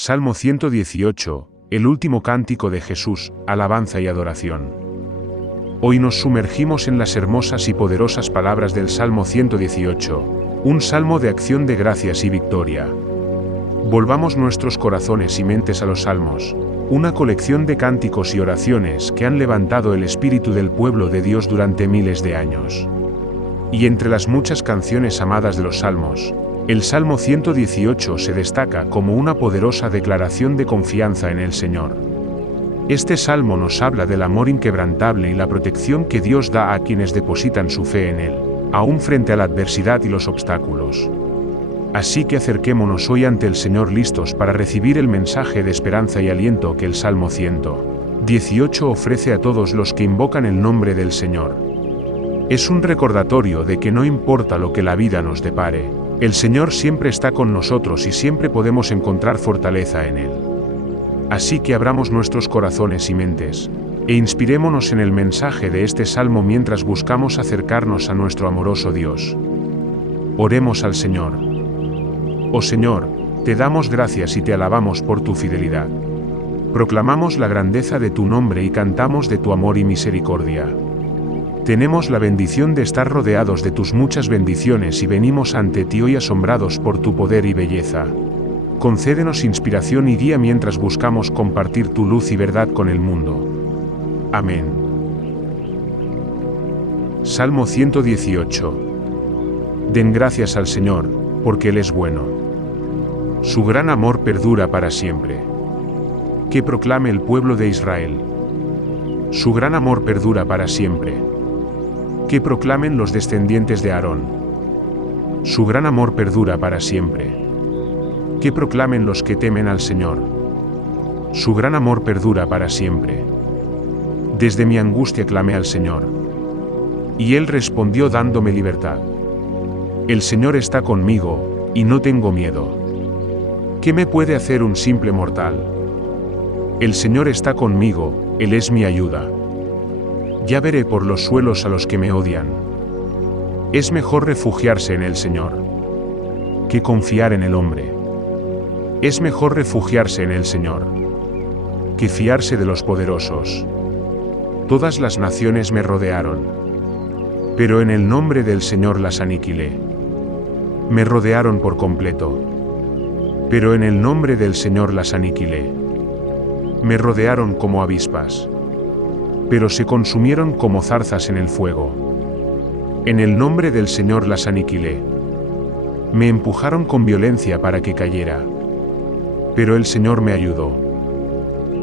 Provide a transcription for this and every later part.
Salmo 118, el último cántico de Jesús, alabanza y adoración. Hoy nos sumergimos en las hermosas y poderosas palabras del Salmo 118, un salmo de acción de gracias y victoria. Volvamos nuestros corazones y mentes a los salmos, una colección de cánticos y oraciones que han levantado el espíritu del pueblo de Dios durante miles de años. Y entre las muchas canciones amadas de los salmos, el Salmo 118 se destaca como una poderosa declaración de confianza en el Señor. Este salmo nos habla del amor inquebrantable y la protección que Dios da a quienes depositan su fe en Él, aún frente a la adversidad y los obstáculos. Así que acerquémonos hoy ante el Señor listos para recibir el mensaje de esperanza y aliento que el Salmo 118 ofrece a todos los que invocan el nombre del Señor. Es un recordatorio de que no importa lo que la vida nos depare, el Señor siempre está con nosotros y siempre podemos encontrar fortaleza en Él. Así que abramos nuestros corazones y mentes, e inspirémonos en el mensaje de este salmo mientras buscamos acercarnos a nuestro amoroso Dios. Oremos al Señor. Oh Señor, te damos gracias y te alabamos por tu fidelidad. Proclamamos la grandeza de tu nombre y cantamos de tu amor y misericordia. Tenemos la bendición de estar rodeados de tus muchas bendiciones y venimos ante ti hoy asombrados por tu poder y belleza. Concédenos inspiración y guía mientras buscamos compartir tu luz y verdad con el mundo. Amén. Salmo 118. Den gracias al Señor, porque Él es bueno. Su gran amor perdura para siempre. Que proclame el pueblo de Israel. Su gran amor perdura para siempre. Que proclamen los descendientes de Aarón. Su gran amor perdura para siempre. Que proclamen los que temen al Señor. Su gran amor perdura para siempre. Desde mi angustia clamé al Señor, y Él respondió dándome libertad. El Señor está conmigo, y no tengo miedo. ¿Qué me puede hacer un simple mortal? El Señor está conmigo, Él es mi ayuda. Ya veré por los suelos a los que me odian. Es mejor refugiarse en el Señor que confiar en el hombre. Es mejor refugiarse en el Señor que fiarse de los poderosos. Todas las naciones me rodearon, pero en el nombre del Señor las aniquilé. Me rodearon por completo, pero en el nombre del Señor las aniquilé. Me rodearon como avispas, pero se consumieron como zarzas en el fuego. En el nombre del Señor las aniquilé. Me empujaron con violencia para que cayera, pero el Señor me ayudó.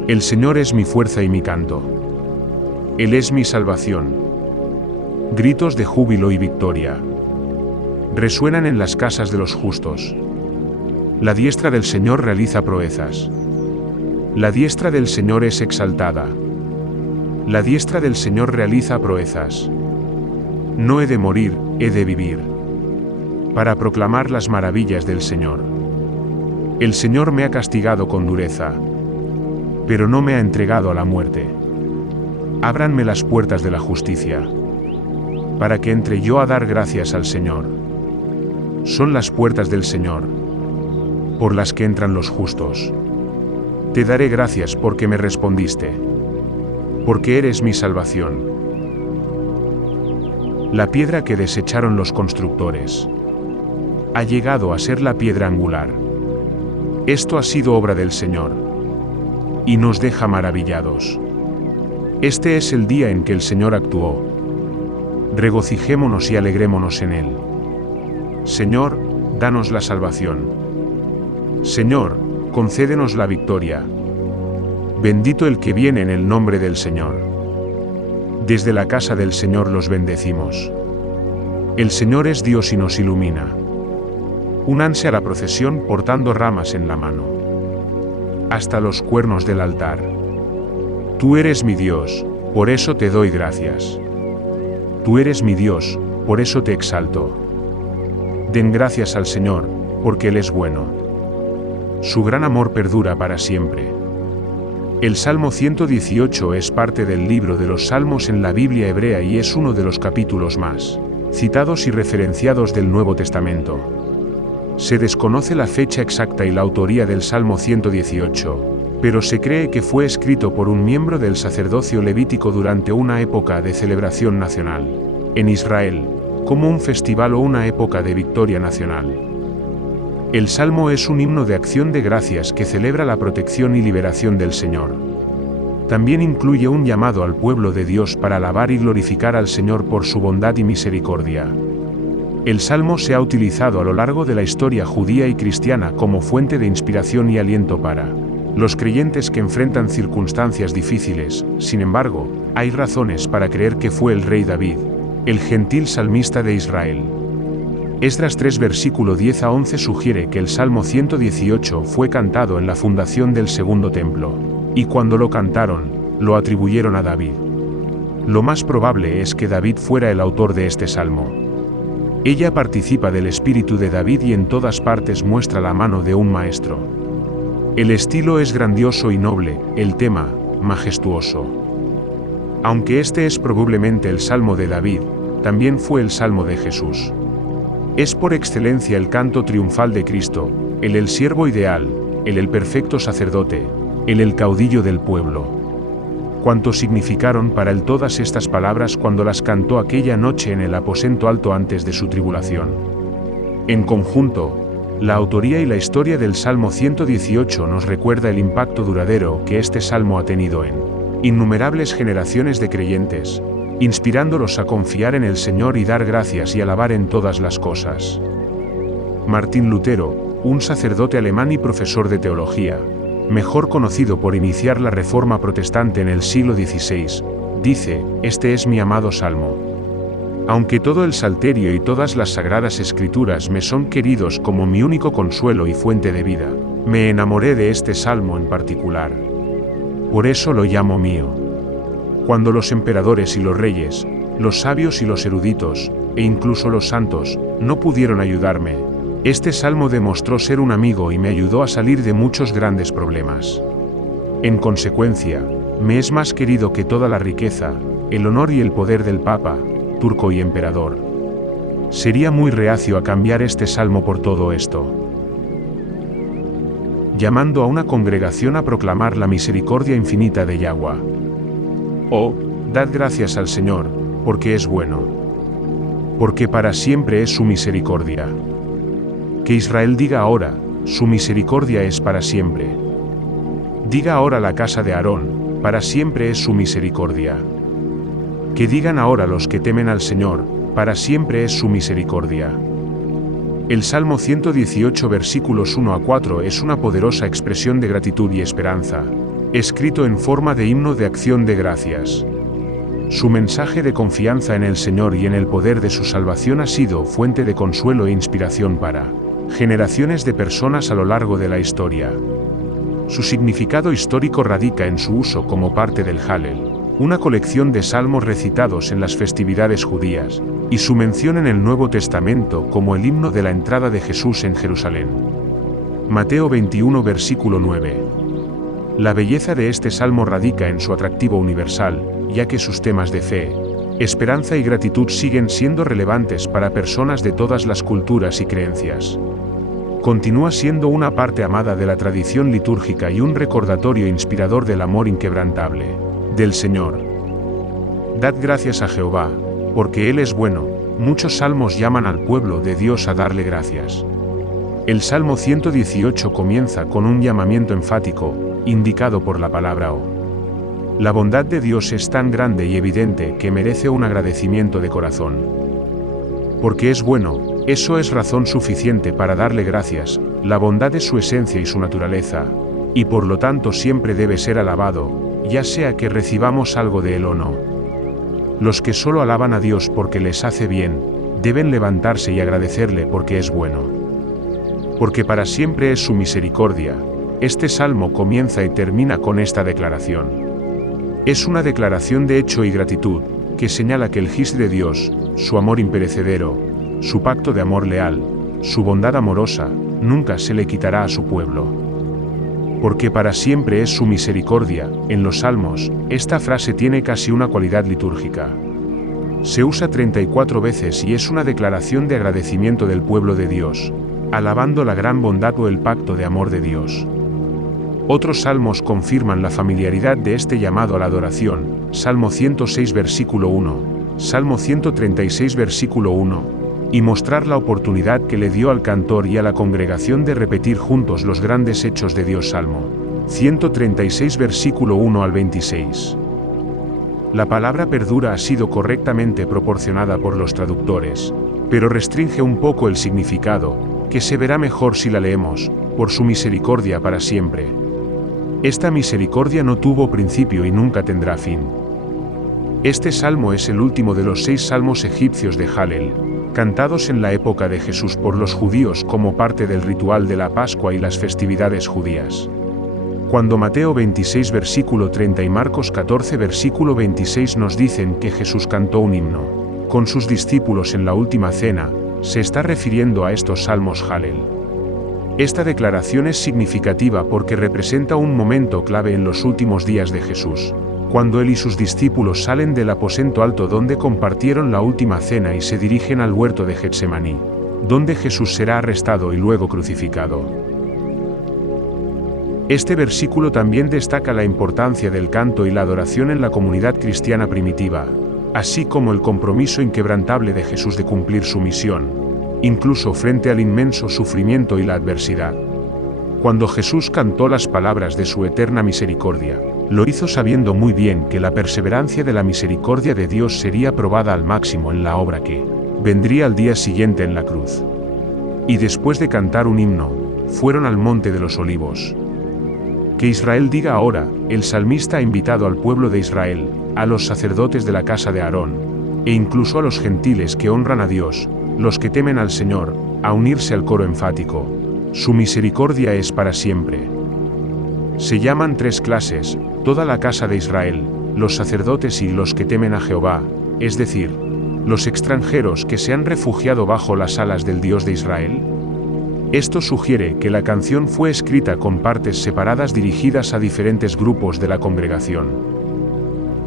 El Señor es mi fuerza y mi canto. Él es mi salvación. Gritos de júbilo y victoria resuenan en las casas de los justos. La diestra del Señor realiza proezas. La diestra del Señor es exaltada. La diestra del Señor realiza proezas. No he de morir, he de vivir, para proclamar las maravillas del Señor. El Señor me ha castigado con dureza, pero no me ha entregado a la muerte. Ábranme las puertas de la justicia, para que entre yo a dar gracias al Señor. Son las puertas del Señor, por las que entran los justos. Te daré gracias porque me respondiste, porque eres mi salvación. La piedra que desecharon los constructores ha llegado a ser la piedra angular. Esto ha sido obra del Señor, y nos deja maravillados. Este es el día en que el Señor actuó. Regocijémonos y alegrémonos en Él. Señor, danos la salvación. Señor, concédenos la victoria. Bendito el que viene en el nombre del Señor. Desde la casa del Señor los bendecimos. El Señor es Dios y nos ilumina. Únanse a la procesión portando ramas en la mano, hasta los cuernos del altar. Tú eres mi Dios, por eso te doy gracias. Tú eres mi Dios, por eso te exalto. Den gracias al Señor, porque Él es bueno. Su gran amor perdura para siempre. El Salmo 118 es parte del libro de los Salmos en la Biblia hebrea y es uno de los capítulos más citados y referenciados del Nuevo Testamento. Se desconoce la fecha exacta y la autoría del Salmo 118, pero se cree que fue escrito por un miembro del sacerdocio levítico durante una época de celebración nacional en Israel, como un festival o una época de victoria nacional. El Salmo es un himno de acción de gracias que celebra la protección y liberación del Señor. También incluye un llamado al pueblo de Dios para alabar y glorificar al Señor por su bondad y misericordia. El Salmo se ha utilizado a lo largo de la historia judía y cristiana como fuente de inspiración y aliento para los creyentes que enfrentan circunstancias difíciles. Sin embargo, hay razones para creer que fue el rey David, el gentil salmista de Israel. Esdras 3 versículo 10 a 11 sugiere que el Salmo 118 fue cantado en la fundación del segundo templo, y cuando lo cantaron, lo atribuyeron a David. Lo más probable es que David fuera el autor de este salmo. Ella participa del espíritu de David y en todas partes muestra la mano de un maestro. El estilo es grandioso y noble, el tema, majestuoso. Aunque este es probablemente el salmo de David, también fue el salmo de Jesús. Es por excelencia el canto triunfal de Cristo, el siervo ideal, el perfecto sacerdote, el caudillo del pueblo. Cuánto significaron para él todas estas palabras cuando las cantó aquella noche en el aposento alto antes de su tribulación. En conjunto, la autoría y la historia del Salmo 118 nos recuerda el impacto duradero que este salmo ha tenido en innumerables generaciones de creyentes, inspirándolos a confiar en el Señor y dar gracias y alabar en todas las cosas. Martín Lutero, un sacerdote alemán y profesor de teología, mejor conocido por iniciar la Reforma protestante en el siglo XVI, dice: «Este es mi amado Salmo. Aunque todo el Salterio y todas las Sagradas Escrituras me son queridos como mi único consuelo y fuente de vida, me enamoré de este Salmo en particular. Por eso lo llamo mío. Cuando los emperadores y los reyes, los sabios y los eruditos, e incluso los santos, no pudieron ayudarme, este salmo demostró ser un amigo y me ayudó a salir de muchos grandes problemas. En consecuencia, me es más querido que toda la riqueza, el honor y el poder del Papa, turco y emperador. Sería muy reacio a cambiar este salmo por todo esto». Llamando a una congregación a proclamar la misericordia infinita de Yahweh. Oh, dad gracias al Señor, porque es bueno. Porque para siempre es su misericordia. Que Israel diga ahora: su misericordia es para siempre. Diga ahora la casa de Aarón: para siempre es su misericordia. Que digan ahora los que temen al Señor: para siempre es su misericordia. El Salmo 118 versículos 1 a 4 es una poderosa expresión de gratitud y esperanza, escrito en forma de himno de acción de gracias. Su mensaje de confianza en el Señor y en el poder de su salvación ha sido fuente de consuelo e inspiración para generaciones de personas a lo largo de la historia. Su significado histórico radica en su uso como parte del Hallel, una colección de salmos recitados en las festividades judías, y su mención en el Nuevo Testamento como el himno de la entrada de Jesús en Jerusalén. Mateo 21 versículo 9. La belleza de este salmo radica en su atractivo universal, ya que sus temas de fe, esperanza y gratitud siguen siendo relevantes para personas de todas las culturas y creencias. Continúa siendo una parte amada de la tradición litúrgica y un recordatorio inspirador del amor inquebrantable del Señor. Dad gracias a Jehová, porque Él es bueno. Muchos salmos llaman al pueblo de Dios a darle gracias. El Salmo 118 comienza con un llamamiento enfático, indicado por la palabra O. La bondad de Dios es tan grande y evidente que merece un agradecimiento de corazón. Porque es bueno, eso es razón suficiente para darle gracias. La bondad es su esencia y su naturaleza, y por lo tanto siempre debe ser alabado, ya sea que recibamos algo de Él o no. Los que solo alaban a Dios porque les hace bien, deben levantarse y agradecerle porque es bueno. Porque para siempre es su misericordia. Este salmo comienza y termina con esta declaración. Es una declaración de hecho y gratitud, que señala que el His de Dios, su amor imperecedero, su pacto de amor leal, su bondad amorosa, nunca se le quitará a su pueblo. Porque para siempre es su misericordia. En los Salmos, esta frase tiene casi una cualidad litúrgica. Se usa 34 veces y es una declaración de agradecimiento del pueblo de Dios, alabando la gran bondad o el pacto de amor de Dios. Otros salmos confirman la familiaridad de este llamado a la adoración: Salmo 106 versículo 1, Salmo 136 versículo 1, y mostrar la oportunidad que le dio al cantor y a la congregación de repetir juntos los grandes hechos de Dios. Salmo 136 versículo 1 al 26. La palabra perdura ha sido correctamente proporcionada por los traductores, pero restringe un poco el significado, que se verá mejor si la leemos: por su misericordia para siempre. Esta misericordia no tuvo principio y nunca tendrá fin. Este salmo es el último de los 6 salmos egipcios de Halel, cantados en la época de Jesús por los judíos como parte del ritual de la Pascua y las festividades judías. Cuando Mateo 26 versículo 30 y Marcos 14 versículo 26 nos dicen que Jesús cantó un himno con sus discípulos en la última cena, se está refiriendo a estos salmos Halel. Esta declaración es significativa porque representa un momento clave en los últimos días de Jesús, cuando él y sus discípulos salen del aposento alto donde compartieron la última cena y se dirigen al huerto de Getsemaní, donde Jesús será arrestado y luego crucificado. Este versículo también destaca la importancia del canto y la adoración en la comunidad cristiana primitiva, así como el compromiso inquebrantable de Jesús de cumplir su misión, incluso frente al inmenso sufrimiento y la adversidad. Cuando Jesús cantó las palabras de su eterna misericordia, lo hizo sabiendo muy bien que la perseverancia de la misericordia de Dios sería probada al máximo en la obra que vendría al día siguiente en la cruz. Y después de cantar un himno, fueron al monte de los olivos. Que Israel diga ahora: el salmista ha invitado al pueblo de Israel, a los sacerdotes de la casa de Aarón, e incluso a los gentiles que honran a Dios, los que temen al Señor, a unirse al coro enfático: su misericordia es para siempre. Se llaman 3 clases: toda la casa de Israel, los sacerdotes y los que temen a Jehová, es decir, los extranjeros que se han refugiado bajo las alas del Dios de Israel. Esto sugiere que la canción fue escrita con partes separadas dirigidas a diferentes grupos de la congregación.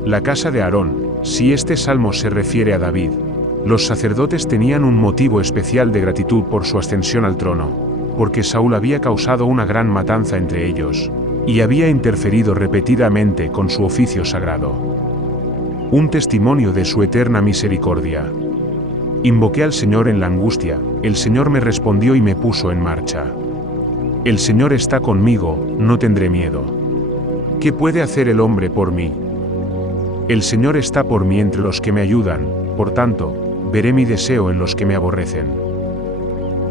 La casa de Aarón: si este salmo se refiere a David, los sacerdotes tenían un motivo especial de gratitud por su ascensión al trono, porque Saúl había causado una gran matanza entre ellos, y había interferido repetidamente con su oficio sagrado. Un testimonio de su eterna misericordia. Invoqué al Señor en la angustia, el Señor me respondió y me puso en marcha. El Señor está conmigo, no tendré miedo. ¿Qué puede hacer el hombre por mí? El Señor está por mí entre los que me ayudan, por tanto, veré mi deseo en los que me aborrecen.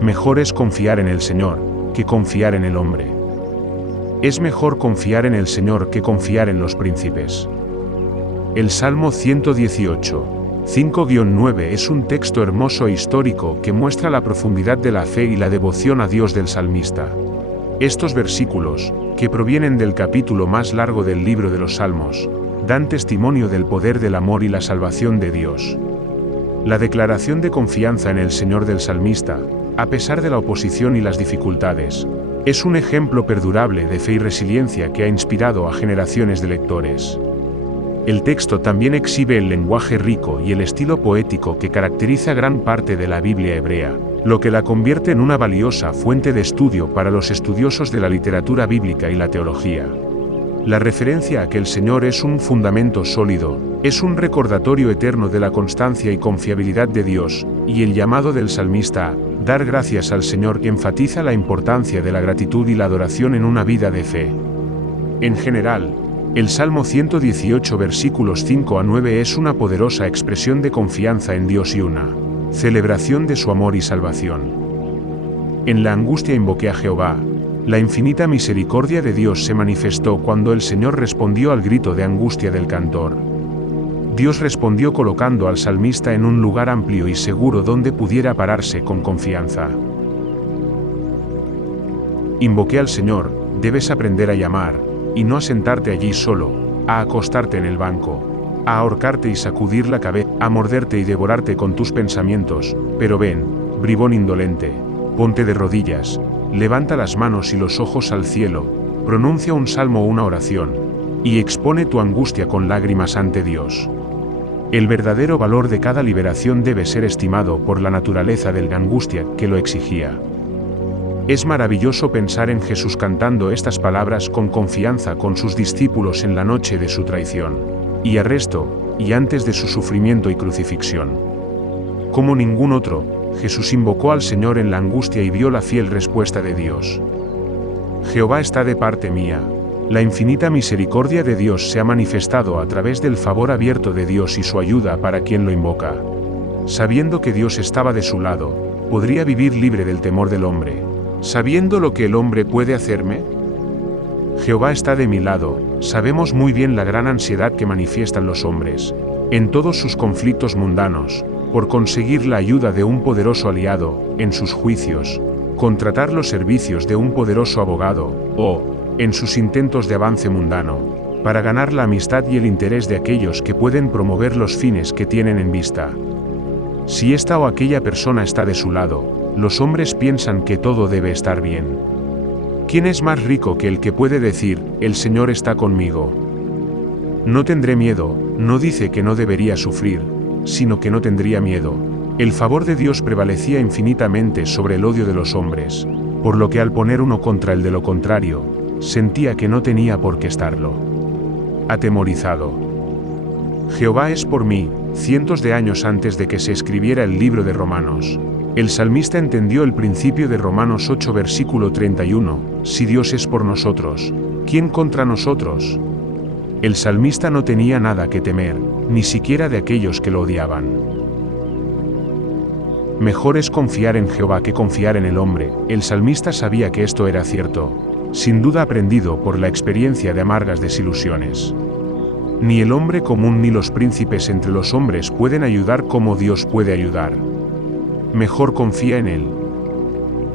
Mejor es confiar en el Señor, que confiar en el hombre. Es mejor confiar en el Señor que confiar en los príncipes. El Salmo 118. 5-9 es un texto hermoso e histórico que muestra la profundidad de la fe y la devoción a Dios del salmista. Estos versículos, que provienen del capítulo más largo del libro de los Salmos, dan testimonio del poder del amor y la salvación de Dios. La declaración de confianza en el Señor del salmista, a pesar de la oposición y las dificultades, es un ejemplo perdurable de fe y resiliencia que ha inspirado a generaciones de lectores. El texto también exhibe el lenguaje rico y el estilo poético que caracteriza gran parte de la Biblia hebrea, lo que la convierte en una valiosa fuente de estudio para los estudiosos de la literatura bíblica y la teología. La referencia a que el Señor es un fundamento sólido, es un recordatorio eterno de la constancia y confiabilidad de Dios, y el llamado del salmista a dar gracias al Señor enfatiza la importancia de la gratitud y la adoración en una vida de fe. En general, el Salmo 118 versículos 5-9 es una poderosa expresión de confianza en Dios y una celebración de su amor y salvación. En la angustia invoqué a Jehová. La infinita misericordia de Dios se manifestó cuando el Señor respondió al grito de angustia del cantor. Dios respondió colocando al salmista en un lugar amplio y seguro donde pudiera pararse con confianza. Invoqué al Señor, debes aprender a llamar, y no a sentarte allí solo, a acostarte en el banco, a ahorcarte y sacudir la cabeza, a morderte y devorarte con tus pensamientos, pero ven, bribón indolente, ponte de rodillas, levanta las manos y los ojos al cielo, pronuncia un salmo o una oración, y expone tu angustia con lágrimas ante Dios. El verdadero valor de cada liberación debe ser estimado por la naturaleza de la angustia que lo exigía. Es maravilloso pensar en Jesús cantando estas palabras con confianza con sus discípulos en la noche de su traición y arresto, y antes de su sufrimiento y crucifixión. Como ningún otro, Jesús invocó al Señor en la angustia y vio la fiel respuesta de Dios. Jehová está de parte mía. La infinita misericordia de Dios se ha manifestado a través del favor abierto de Dios y su ayuda para quien lo invoca. Sabiendo que Dios estaba de su lado, ¿podría vivir libre del temor del hombre, sabiendo lo que el hombre puede hacerme? Jehová está de mi lado. Sabemos muy bien la gran ansiedad que manifiestan los hombres, en todos sus conflictos mundanos, por conseguir la ayuda de un poderoso aliado, en sus juicios, contratar los servicios de un poderoso abogado, o, en sus intentos de avance mundano, para ganar la amistad y el interés de aquellos que pueden promover los fines que tienen en vista. Si esta o aquella persona está de su lado, los hombres piensan que todo debe estar bien. ¿Quién es más rico que el que puede decir, el Señor está conmigo? No tendré miedo, no dice que no debería sufrir, sino que no tendría miedo. El favor de Dios prevalecía infinitamente sobre el odio de los hombres, por lo que al poner uno contra el de lo contrario, sentía que no tenía por qué estarlo. Atemorizado. Jehová es por mí. Cientos de años antes de que se escribiera el libro de Romanos, el salmista entendió el principio de Romanos 8 versículo 31, si Dios es por nosotros, ¿quién contra nosotros? El salmista no tenía nada que temer, ni siquiera de aquellos que lo odiaban. Mejor es confiar en Jehová que confiar en el hombre. El salmista sabía que esto era cierto, sin duda aprendido por la experiencia de amargas desilusiones. Ni el hombre común ni los príncipes entre los hombres pueden ayudar como Dios puede ayudar. Mejor confía en Él.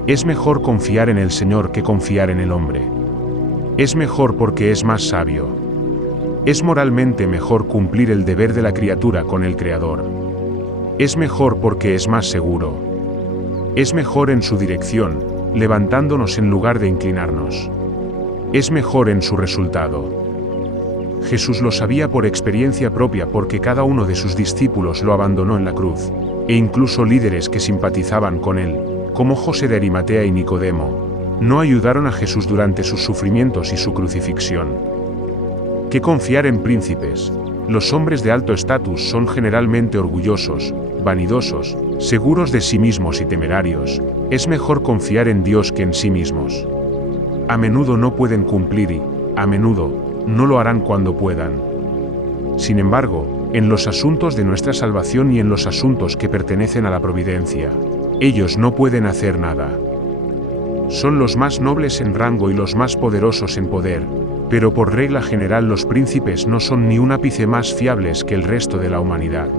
Es mejor confiar en el Señor que confiar en el hombre. Es mejor porque es más sabio. Es moralmente mejor cumplir el deber de la criatura con el Creador. Es mejor porque es más seguro. Es mejor en su dirección, levantándonos en lugar de inclinarnos. Es mejor en su resultado. Jesús lo sabía por experiencia propia porque cada uno de sus discípulos lo abandonó en la cruz, e incluso líderes que simpatizaban con él, como José de Arimatea y Nicodemo, no ayudaron a Jesús durante sus sufrimientos y su crucifixión. ¿Qué confiar en príncipes? Los hombres de alto estatus son generalmente orgullosos, vanidosos, seguros de sí mismos y temerarios. Es mejor confiar en Dios que en sí mismos. A menudo no pueden cumplir y, a menudo, no lo harán cuando puedan. Sin embargo, en los asuntos de nuestra salvación y en los asuntos que pertenecen a la providencia, ellos no pueden hacer nada. Son los más nobles en rango y los más poderosos en poder, pero por regla general los príncipes no son ni un ápice más fiables que el resto de la humanidad.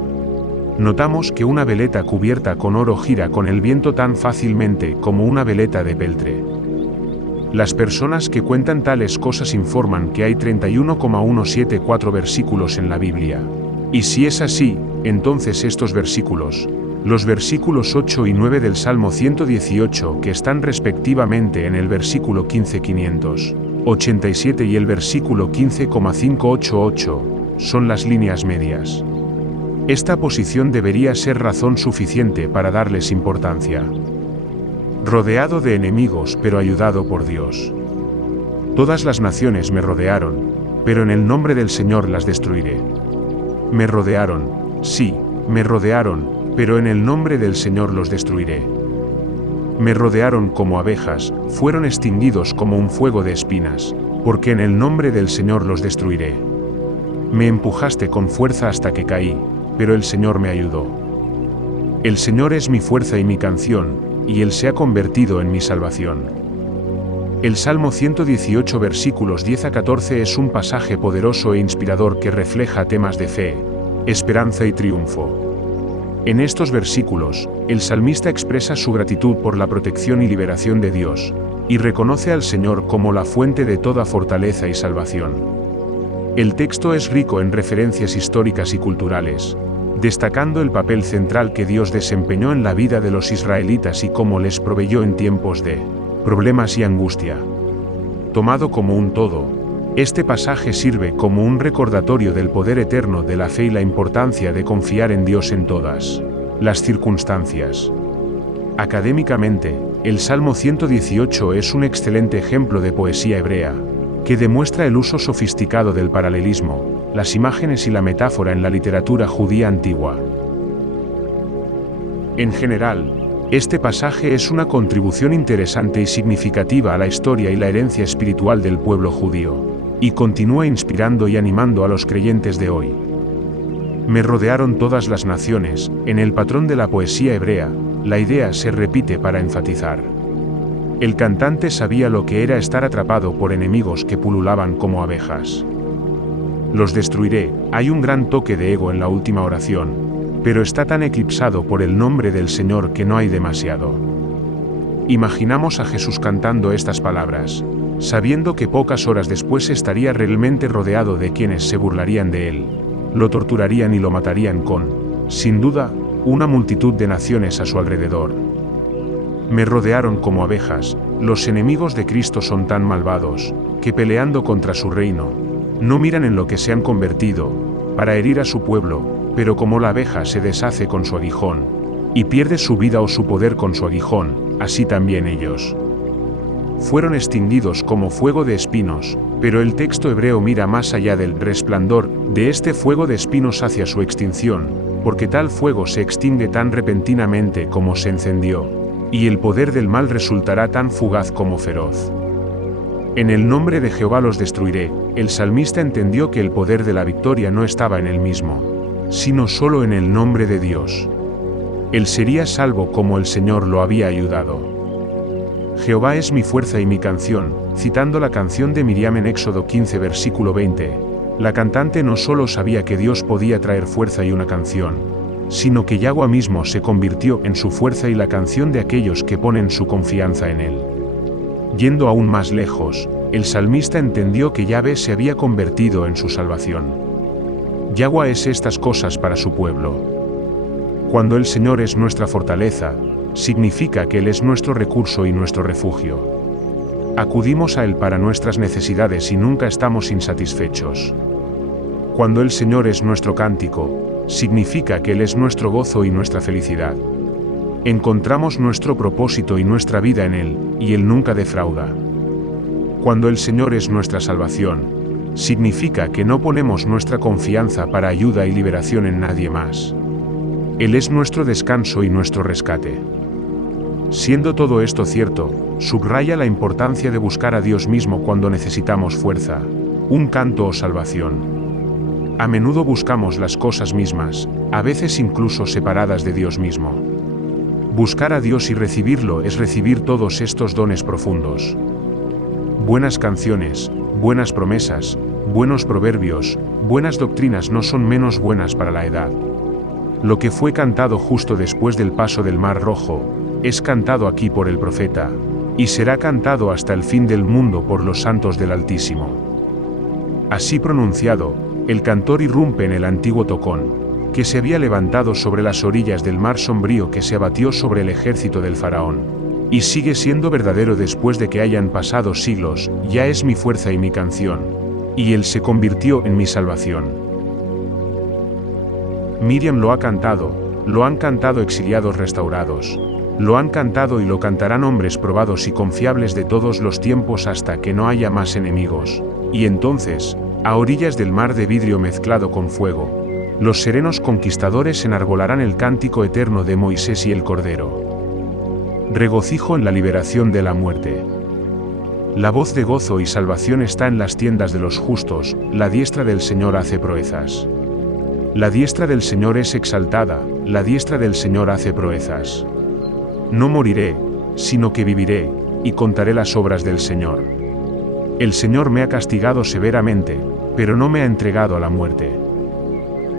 Notamos que una veleta cubierta con oro gira con el viento tan fácilmente como una veleta de peltre. Las personas que cuentan tales cosas informan que hay 31,174 versículos en la Biblia. Y si es así, entonces estos versículos, los versículos 8 y 9 del Salmo 118 que están respectivamente en el versículo 15,587 y el versículo 15,588, son las líneas medias. Esta posición debería ser razón suficiente para darles importancia. Rodeado de enemigos pero ayudado por Dios. Todas las naciones me rodearon, pero en el nombre del Señor las destruiré. Me rodearon, sí, me rodearon, pero en el nombre del Señor los destruiré. Me rodearon como abejas, fueron extinguidos como un fuego de espinas, porque en el nombre del Señor los destruiré. Me empujaste con fuerza hasta que caí, pero el Señor me ayudó. El Señor es mi fuerza y mi canción, y Él se ha convertido en mi salvación. El Salmo 118 versículos 10 a 14 es un pasaje poderoso e inspirador que refleja temas de fe, esperanza y triunfo. En estos versículos, el salmista expresa su gratitud por la protección y liberación de Dios, y reconoce al Señor como la fuente de toda fortaleza y salvación. El texto es rico en referencias históricas y culturales, destacando el papel central que Dios desempeñó en la vida de los israelitas y cómo les proveyó en tiempos de problemas y angustia. Tomado como un todo, este pasaje sirve como un recordatorio del poder eterno de la fe y la importancia de confiar en Dios en todas las circunstancias. Académicamente, el Salmo 118 es un excelente ejemplo de poesía hebrea, que demuestra el uso sofisticado del paralelismo, las imágenes y la metáfora en la literatura judía antigua. En general, este pasaje es una contribución interesante y significativa a la historia y la herencia espiritual del pueblo judío, y continúa inspirando y animando a los creyentes de hoy. Me rodearon todas las naciones. En el patrón de la poesía hebrea, la idea se repite para enfatizar. El cantante sabía lo que era estar atrapado por enemigos que pululaban como abejas. Los destruiré. Hay un gran toque de ego en la última oración, pero está tan eclipsado por el nombre del Señor que no hay demasiado. Imaginamos a Jesús cantando estas palabras, sabiendo que pocas horas después estaría realmente rodeado de quienes se burlarían de él, lo torturarían y lo matarían con, sin duda, una multitud de naciones a su alrededor. Me rodearon como abejas. Los enemigos de Cristo son tan malvados, que peleando contra su reino, no miran en lo que se han convertido, para herir a su pueblo, pero como la abeja se deshace con su aguijón, y pierde su vida o su poder con su aguijón, así también ellos fueron extinguidos como fuego de espinos, pero el texto hebreo mira más allá del resplandor de este fuego de espinos hacia su extinción, porque tal fuego se extingue tan repentinamente como se encendió, y el poder del mal resultará tan fugaz como feroz. En el nombre de Jehová los destruiré. El salmista entendió que el poder de la victoria no estaba en él mismo, sino solo en el nombre de Dios. Él sería salvo como el Señor lo había ayudado. Jehová es mi fuerza y mi canción, citando la canción de Miriam en Éxodo 15 versículo 20. La cantante no solo sabía que Dios podía traer fuerza y una canción, sino que Yahweh mismo se convirtió en su fuerza y la canción de aquellos que ponen su confianza en él. Yendo aún más lejos, el salmista entendió que Yahvé se había convertido en su salvación. Yahweh es estas cosas para su pueblo. Cuando el Señor es nuestra fortaleza, significa que Él es nuestro recurso y nuestro refugio. Acudimos a Él para nuestras necesidades y nunca estamos insatisfechos. Cuando el Señor es nuestro cántico, significa que Él es nuestro gozo y nuestra felicidad. Encontramos nuestro propósito y nuestra vida en Él, y Él nunca defrauda. Cuando el Señor es nuestra salvación, significa que no ponemos nuestra confianza para ayuda y liberación en nadie más. Él es nuestro descanso y nuestro rescate. Siendo todo esto cierto, subraya la importancia de buscar a Dios mismo cuando necesitamos fuerza, un canto o salvación. A menudo buscamos las cosas mismas, a veces incluso separadas de Dios mismo. Buscar a Dios y recibirlo es recibir todos estos dones profundos. Buenas canciones, buenas promesas, buenos proverbios, buenas doctrinas no son menos buenas para la edad. Lo que fue cantado justo después del paso del Mar Rojo, es cantado aquí por el profeta, y será cantado hasta el fin del mundo por los santos del Altísimo. Así pronunciado, el cantor irrumpe en el antiguo tocón, que se había levantado sobre las orillas del mar sombrío que se abatió sobre el ejército del faraón, y sigue siendo verdadero después de que hayan pasado siglos. Ya es mi fuerza y mi canción, y Él se convirtió en mi salvación. Miriam lo ha cantado, lo han cantado exiliados restaurados, lo han cantado y lo cantarán hombres probados y confiables de todos los tiempos hasta que no haya más enemigos, y entonces, a orillas del mar de vidrio mezclado con fuego, los serenos conquistadores enarbolarán el cántico eterno de Moisés y el Cordero. Regocijo en la liberación de la muerte. La voz de gozo y salvación está en las tiendas de los justos, la diestra del Señor hace proezas. La diestra del Señor es exaltada, la diestra del Señor hace proezas. No moriré, sino que viviré, y contaré las obras del Señor. El Señor me ha castigado severamente, pero no me ha entregado a la muerte.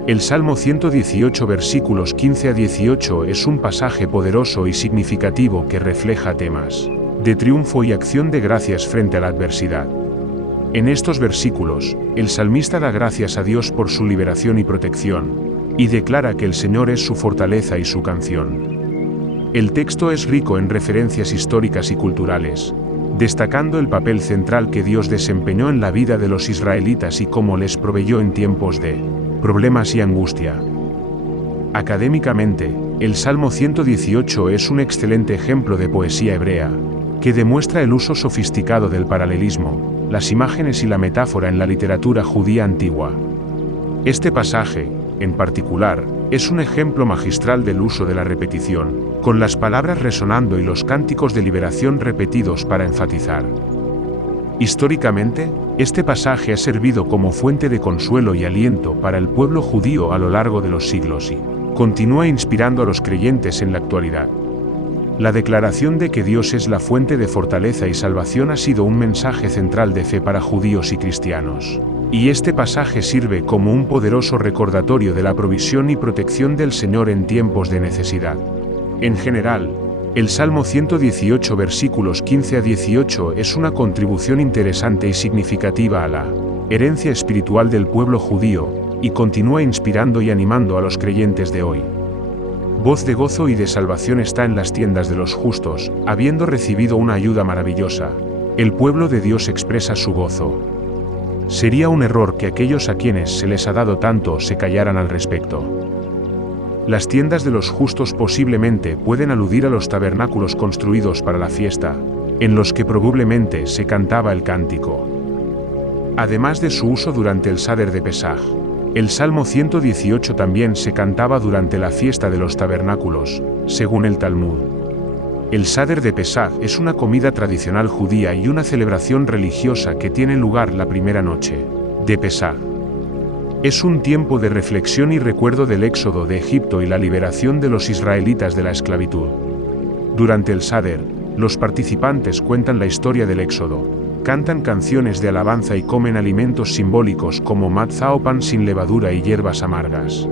El Salmo 118 versículos 15 a 18 es un pasaje poderoso y significativo que refleja temas de triunfo y acción de gracias frente a la adversidad. En estos versículos, el salmista da gracias a Dios por su liberación y protección, y declara que el Señor es su fortaleza y su canción. El texto es rico en referencias históricas y culturales, destacando el papel central que Dios desempeñó en la vida de los israelitas y cómo les proveyó en tiempos de problemas y angustia. Académicamente, el Salmo 118 es un excelente ejemplo de poesía hebrea, que demuestra el uso sofisticado del paralelismo, las imágenes y la metáfora en la literatura judía antigua. Este pasaje, en particular, es un ejemplo magistral del uso de la repetición, con las palabras resonando y los cánticos de liberación repetidos para enfatizar. Históricamente, este pasaje ha servido como fuente de consuelo y aliento para el pueblo judío a lo largo de los siglos y continúa inspirando a los creyentes en la actualidad. La declaración de que Dios es la fuente de fortaleza y salvación ha sido un mensaje central de fe para judíos y cristianos. Y este pasaje sirve como un poderoso recordatorio de la provisión y protección del Señor en tiempos de necesidad. En general, el Salmo 118 versículos 15 a 18 es una contribución interesante y significativa a la herencia espiritual del pueblo judío, y continúa inspirando y animando a los creyentes de hoy. Voz de gozo y de salvación está en las tiendas de los justos, habiendo recibido una ayuda maravillosa. El pueblo de Dios expresa su gozo. Sería un error que aquellos a quienes se les ha dado tanto se callaran al respecto. Las tiendas de los justos posiblemente pueden aludir a los tabernáculos construidos para la fiesta, en los que probablemente se cantaba el cántico. Además de su uso durante el Seder de Pesaj, el Salmo 118 también se cantaba durante la fiesta de los tabernáculos, según el Talmud. El Seder de Pesaj es una comida tradicional judía y una celebración religiosa que tiene lugar la primera noche de Pesaj. Es un tiempo de reflexión y recuerdo del éxodo de Egipto y la liberación de los israelitas de la esclavitud. Durante el Seder, los participantes cuentan la historia del éxodo, cantan canciones de alabanza y comen alimentos simbólicos como matzá o pan sin levadura y hierbas amargas.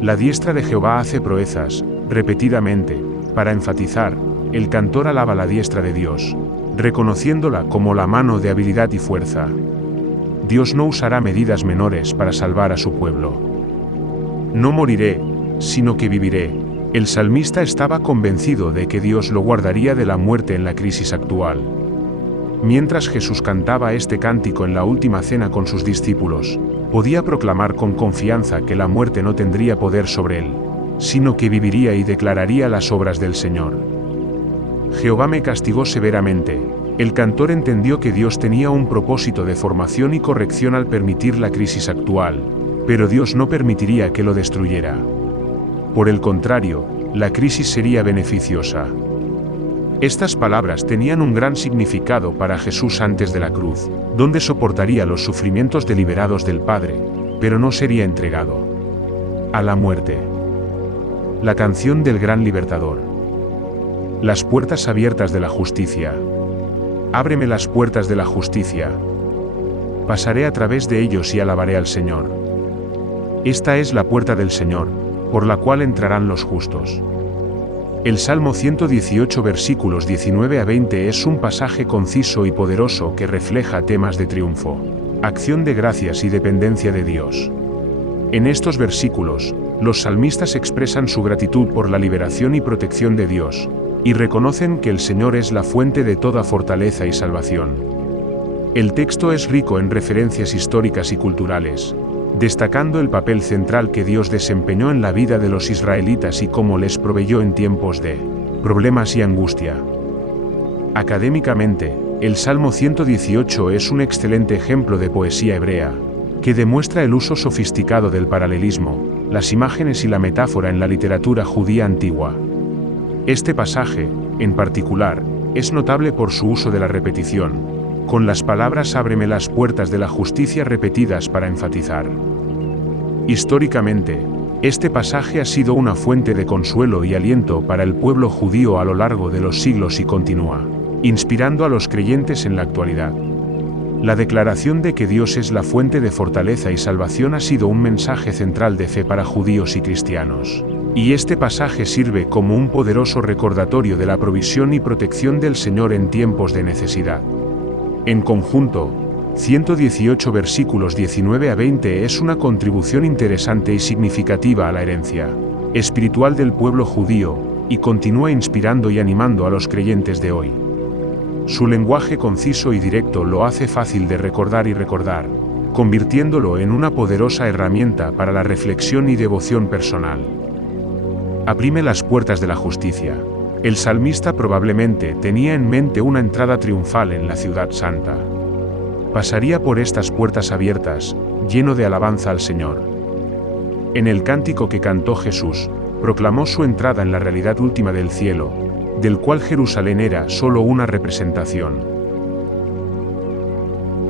La diestra de Jehová hace proezas, repetidamente, para enfatizar, el cantor alaba la diestra de Dios, reconociéndola como la mano de habilidad y fuerza. Dios no usará medidas menores para salvar a su pueblo. No moriré, sino que viviré. El salmista estaba convencido de que Dios lo guardaría de la muerte en la crisis actual. Mientras Jesús cantaba este cántico en la última cena con sus discípulos, podía proclamar con confianza que la muerte no tendría poder sobre él, sino que viviría y declararía las obras del Señor. Jehová me castigó severamente. El cantor entendió que Dios tenía un propósito de formación y corrección al permitir la crisis actual, pero Dios no permitiría que lo destruyera. Por el contrario, la crisis sería beneficiosa. Estas palabras tenían un gran significado para Jesús antes de la cruz, donde soportaría los sufrimientos deliberados del Padre, pero no sería entregado a la muerte. La canción del gran libertador. Las puertas abiertas de la justicia. Ábreme las puertas de la justicia. Pasaré a través de ellos y alabaré al Señor. Esta es la puerta del Señor, por la cual entrarán los justos. El Salmo 118 versículos 19 a 20 es un pasaje conciso y poderoso que refleja temas de triunfo, acción de gracias y dependencia de Dios. En estos versículos, los salmistas expresan su gratitud por la liberación y protección de Dios, y reconocen que el Señor es la fuente de toda fortaleza y salvación. El texto es rico en referencias históricas y culturales, destacando el papel central que Dios desempeñó en la vida de los israelitas y cómo les proveyó en tiempos de problemas y angustia. Académicamente, el Salmo 118 es un excelente ejemplo de poesía hebrea, que demuestra el uso sofisticado del paralelismo, las imágenes y la metáfora en la literatura judía antigua. Este pasaje, en particular, es notable por su uso de la repetición, con las palabras ábreme las puertas de la justicia repetidas para enfatizar. Históricamente, este pasaje ha sido una fuente de consuelo y aliento para el pueblo judío a lo largo de los siglos y continúa inspirando a los creyentes en la actualidad. La declaración de que Dios es la fuente de fortaleza y salvación ha sido un mensaje central de fe para judíos y cristianos. Y este pasaje sirve como un poderoso recordatorio de la provisión y protección del Señor en tiempos de necesidad. En conjunto, 118 versículos 19 a 20 es una contribución interesante y significativa a la herencia espiritual del pueblo judío, y continúa inspirando y animando a los creyentes de hoy. Su lenguaje conciso y directo lo hace fácil de recordar, convirtiéndolo en una poderosa herramienta para la reflexión y devoción personal. Abrime las puertas de la justicia. El salmista probablemente tenía en mente una entrada triunfal en la ciudad santa. Pasaría por estas puertas abiertas, lleno de alabanza al Señor. En el cántico que cantó Jesús, proclamó su entrada en la realidad última del cielo, del cual Jerusalén era solo una representación.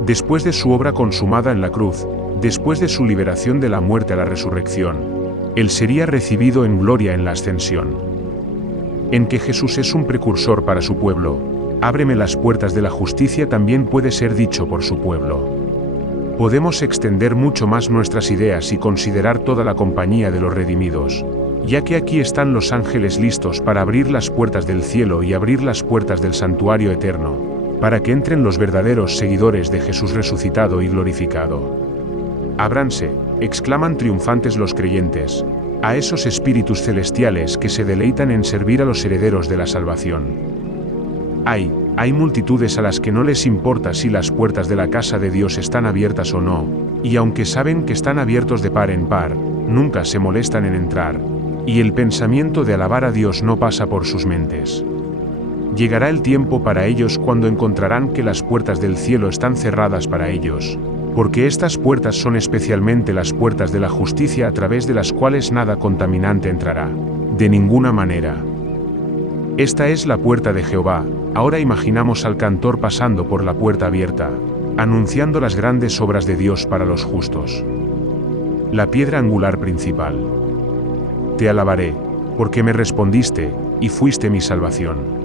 Después de su obra consumada en la cruz, después de su liberación de la muerte a la resurrección, Él sería recibido en gloria en la ascensión. En que Jesús es un precursor para su pueblo, ábreme las puertas de la justicia también puede ser dicho por su pueblo. Podemos extender mucho más nuestras ideas y considerar toda la compañía de los redimidos, ya que aquí están los ángeles listos para abrir las puertas del cielo y abrir las puertas del santuario eterno, para que entren los verdaderos seguidores de Jesús resucitado y glorificado. Ábranse, exclaman triunfantes los creyentes, a esos espíritus celestiales que se deleitan en servir a los herederos de la salvación. Hay multitudes a las que no les importa si las puertas de la casa de Dios están abiertas o no, y aunque saben que están abiertos de par en par, nunca se molestan en entrar, y el pensamiento de alabar a Dios no pasa por sus mentes. Llegará el tiempo para ellos cuando encontrarán que las puertas del cielo están cerradas para ellos, porque estas puertas son especialmente las puertas de la justicia a través de las cuales nada contaminante entrará, de ninguna manera. Esta es la puerta de Jehová. Ahora imaginamos al cantor pasando por la puerta abierta, anunciando las grandes obras de Dios para los justos. La piedra angular principal. Te alabaré, porque me respondiste, y fuiste mi salvación.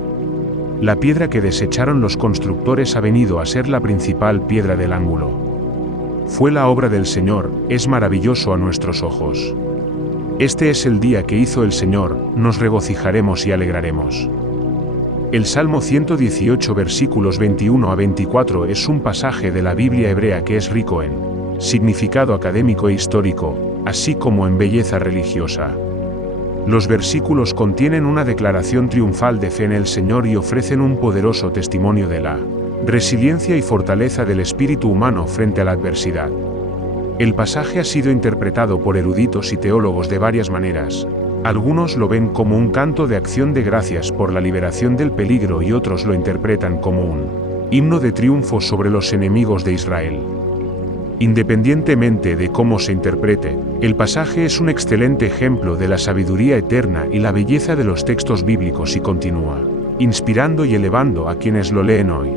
La piedra que desecharon los constructores ha venido a ser la principal piedra del ángulo. Fue la obra del Señor, es maravilloso a nuestros ojos. Este es el día que hizo el Señor, nos regocijaremos y alegraremos. El Salmo 118 versículos 21 a 24 es un pasaje de la Biblia hebrea que es rico en significado académico e histórico, así como en belleza religiosa. Los versículos contienen una declaración triunfal de fe en el Señor y ofrecen un poderoso testimonio de la resiliencia y fortaleza del espíritu humano frente a la adversidad. El pasaje ha sido interpretado por eruditos y teólogos de varias maneras. Algunos lo ven como un canto de acción de gracias por la liberación del peligro y otros lo interpretan como un himno de triunfo sobre los enemigos de Israel. Independientemente de cómo se interprete, el pasaje es un excelente ejemplo de la sabiduría eterna y la belleza de los textos bíblicos y continúa inspirando y elevando a quienes lo leen hoy.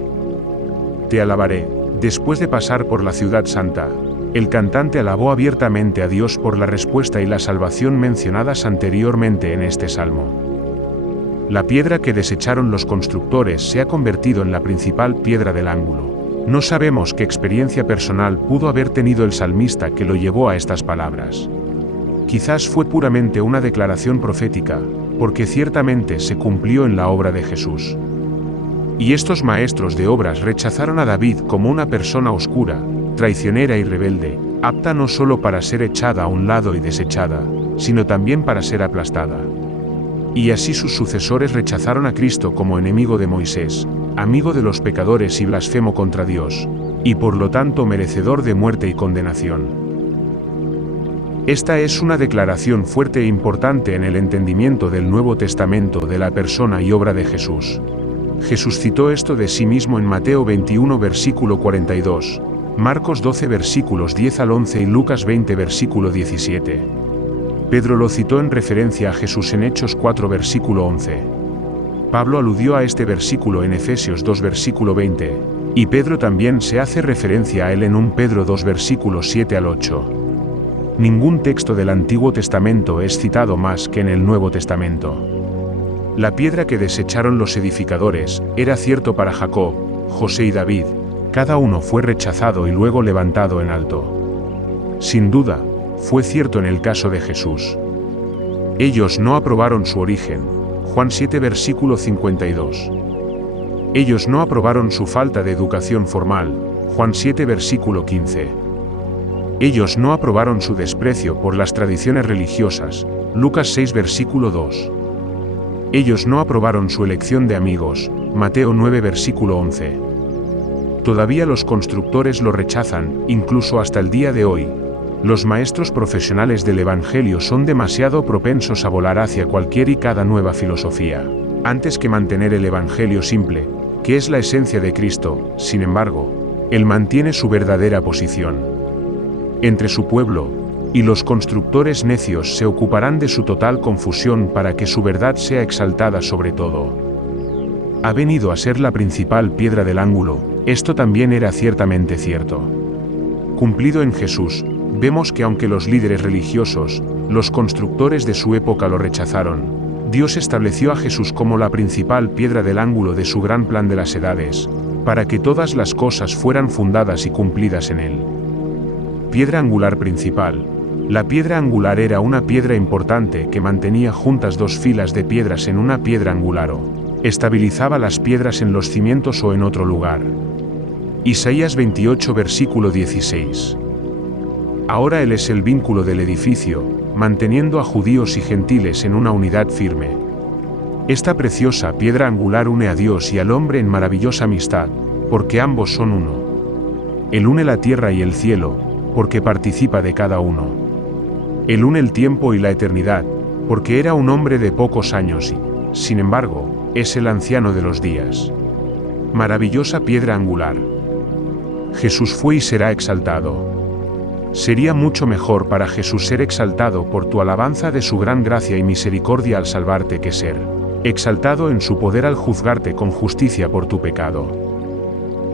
Te alabaré. Después de pasar por la ciudad santa, el cantante alabó abiertamente a Dios por la respuesta y la salvación mencionadas anteriormente en este salmo. La piedra que desecharon los constructores se ha convertido en la principal piedra del ángulo. No sabemos qué experiencia personal pudo haber tenido el salmista que lo llevó a estas palabras. Quizás fue puramente una declaración profética, porque ciertamente se cumplió en la obra de Jesús. Y estos maestros de obras rechazaron a David como una persona oscura, traicionera y rebelde, apta no solo para ser echada a un lado y desechada, sino también para ser aplastada. Y así sus sucesores rechazaron a Cristo como enemigo de Moisés, amigo de los pecadores y blasfemo contra Dios, y por lo tanto merecedor de muerte y condenación. Esta es una declaración fuerte e importante en el entendimiento del Nuevo Testamento de la persona y obra de Jesús. Jesús citó esto de sí mismo en Mateo 21 versículo 42, Marcos 12 versículos 10 al 11 y Lucas 20 versículo 17. Pedro lo citó en referencia a Jesús en Hechos 4 versículo 11. Pablo aludió a este versículo en Efesios 2 versículo 20, y Pedro también se hace referencia a él en 1 Pedro 2 versículos 7 al 8. Ningún texto del Antiguo Testamento es citado más que en el Nuevo Testamento. La piedra que desecharon los edificadores era cierto para Jacob, José y David, cada uno fue rechazado y luego levantado en alto. Sin duda, fue cierto en el caso de Jesús. Ellos no aprobaron su origen, Juan 7 versículo 52. Ellos no aprobaron su falta de educación formal, Juan 7 versículo 15. Ellos no aprobaron su desprecio por las tradiciones religiosas, Lucas 6 versículo 2. Ellos no aprobaron su elección de amigos, Mateo 9 versículo 11. Todavía los constructores lo rechazan, incluso hasta el día de hoy. Los maestros profesionales del Evangelio son demasiado propensos a volar hacia cualquier y cada nueva filosofía, antes que mantener el Evangelio simple, que es la esencia de Cristo. Sin embargo, Él mantiene su verdadera posición. Entre su pueblo y los constructores necios se ocuparán de su total confusión para que su verdad sea exaltada sobre todo. Ha venido a ser la principal piedra del ángulo. Esto también era ciertamente cierto. Cumplido en Jesús, vemos que aunque los líderes religiosos, los constructores de su época lo rechazaron, Dios estableció a Jesús como la principal piedra del ángulo de su gran plan de las edades, para que todas las cosas fueran fundadas y cumplidas en él. Piedra angular principal. La piedra angular era una piedra importante que mantenía juntas dos filas de piedras en una piedra angular o estabilizaba las piedras en los cimientos o en otro lugar. Isaías 28 versículo 16. Ahora Él es el vínculo del edificio, manteniendo a judíos y gentiles en una unidad firme. Esta preciosa piedra angular une a Dios y al hombre en maravillosa amistad, porque ambos son uno. Él une la tierra y el cielo, porque participa de cada uno. Él une el tiempo y la eternidad, porque era un hombre de pocos años y, sin embargo, es el anciano de los días. Maravillosa piedra angular. Jesús fue y será exaltado. Sería mucho mejor para Jesús ser exaltado por tu alabanza de su gran gracia y misericordia al salvarte que ser exaltado en su poder al juzgarte con justicia por tu pecado.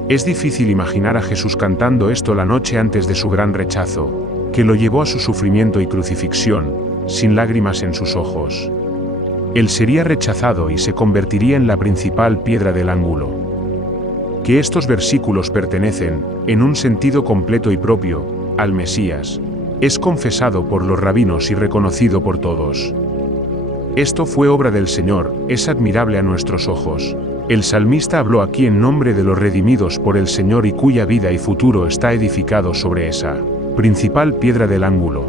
Es difícil imaginar a Jesús cantando esto la noche antes de su gran rechazo, que lo llevó a su sufrimiento y crucifixión, sin lágrimas en sus ojos. Él sería rechazado y se convertiría en la principal piedra del ángulo. Que estos versículos pertenecen, en un sentido completo y propio, al Mesías, es confesado por los rabinos y reconocido por todos. Esto fue obra del Señor, es admirable a nuestros ojos. El salmista habló aquí en nombre de los redimidos por el Señor y cuya vida y futuro está edificado sobre esa principal piedra del ángulo.